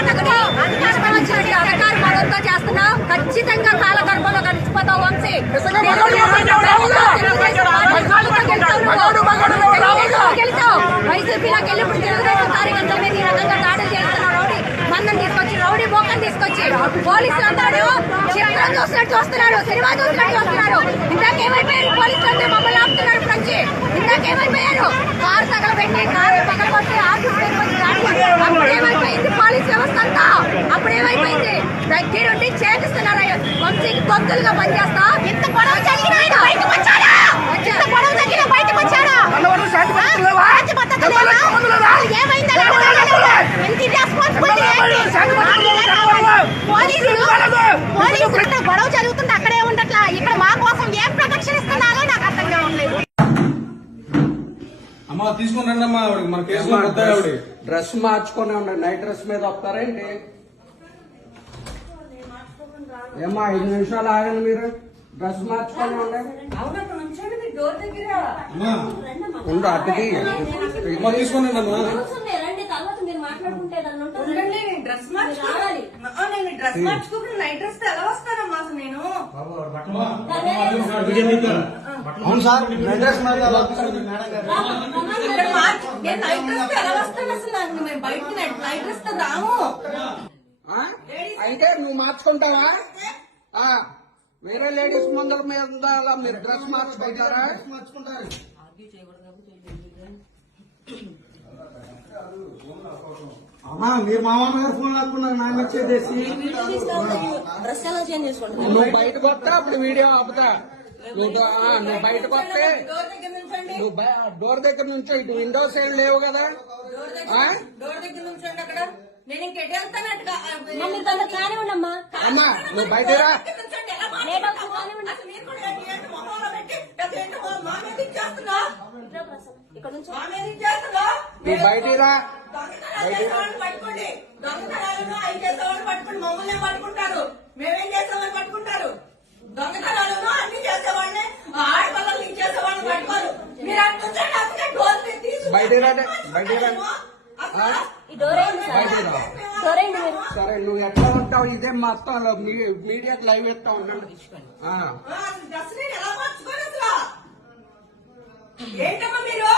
పెట్టకని ఇష్టం వచ్చినట్టు అధికారి మనంతా చేస్తున్నాం. ఖచ్చితంగా కాలగర్భంలో కలిసిపోతావు వంశీ. గెలిచావు వైసీపీలోకి వెళ్ళి ఇప్పుడు తెలుగుదేశం కార్యకర్తల మీద ఈ రకంగా దాడులు చేస్తున్నావు రౌడీ మందం తీసుకొచ్చి రౌడీ బోకం తీసుకొచ్చి పోలీసులు చిత్రం చూసినట్టు చూస్తున్నాడు సినిమా చూసినట్టు చూస్తున్నాడు. ఇందాకేమైపోయారు పోలీసులు మమ్మల్ని ఆపుతున్నారు ఇప్పుడు వచ్చి ఇందాకేమైపోయారు అప్పుడు ఏమైపోయింది? దగ్గరుండి చేపిస్తున్నారు వంశీకి గొంతులుగా పనిచేస్తా. గొడవ జరిగిన బయటకు వచ్చాడా గొడవ జరిగిన బయటకు వచ్చాడా. ఎంత గొడవ జరుగుతుంది అక్కడే ఉండట్లా? ఇక్కడ మా కోసం ఏం ప్రొటెక్షన్ ఇస్తున్నారో? నాకు అర్థం కావట్లేదు. అమ్మా తీసుకుని రండి అమ్మా మన కేసులో డ్రెస్ మార్చుకొని ఉండండి. నైట్ డ్రెస్ మీద వస్తారేంటి ఏమ్మా ఐదు నిమిషాలు ఆగండి మీరు. డ్రెస్ మార్చుకొని ఉండండి. నైట్ డ్రెస్ ఎలా అవును సార్ నైట్ డ్రెస్ మేడం గారు డ్రెస్ ఎలా వస్తాను అసలు? డ్రెస్ రాము? అయితే నువ్వు మార్చుకుంటావా? ఆ, వేరే లేడీస్ ముందర మీద అలా మీరు డ్రెస్ మార్చుకుంటారా? మార్చుకుంటారు అమ్మా మీరు మా మామ గారు ఫోన్ లాక్కున్నారు డ్రెస్ ఎలా చేంజ్ చేసుకుంటాను నువ్వు బయటకు వస్తే అప్పుడు వీడియో ఆపుతా. నువ్వు నువ్వు బయటకు వస్తే డోర్ దగ్గర నుంచండి నువ్వు డోర్ దగ్గర నుంచి ఇటు విండో సైడ్ లేవు కదా? డోర్ ఆ? దగ్గర డోర్ దగ్గర నుంచండి అక్కడ. నేను ఇంకెటు వెళ్తానట్టుగా మమ్మీ తన కాని ఉండమ్మా. అమ్మా నువ్వు బయట నువ్వు బయటికి రా. పట్టుకోండి. దొంగతనాలను అవి చేసేవాళ్ళు పట్టుకుని మమ్మల్ని పట్టుకుంటారు? మేమేం చేసేవాళ్ళు పట్టుకుంటారు? దొంగతనాలను అన్ని చేసేవాళ్ళని ఆడపిల్లలు చేసేవాళ్ళని పట్టుకోరు. మీరు నుంచండి అసలు సరే? నువ్వు ఎట్లా ఉంటావు? ఇదే మొత్తం మీడియాకి లైవ్ ఇస్తా ఉండండి ఆ. డ్రెస్ నేను ఎలా మార్చుకోను అసలు ఏంటమ్మా మీరు?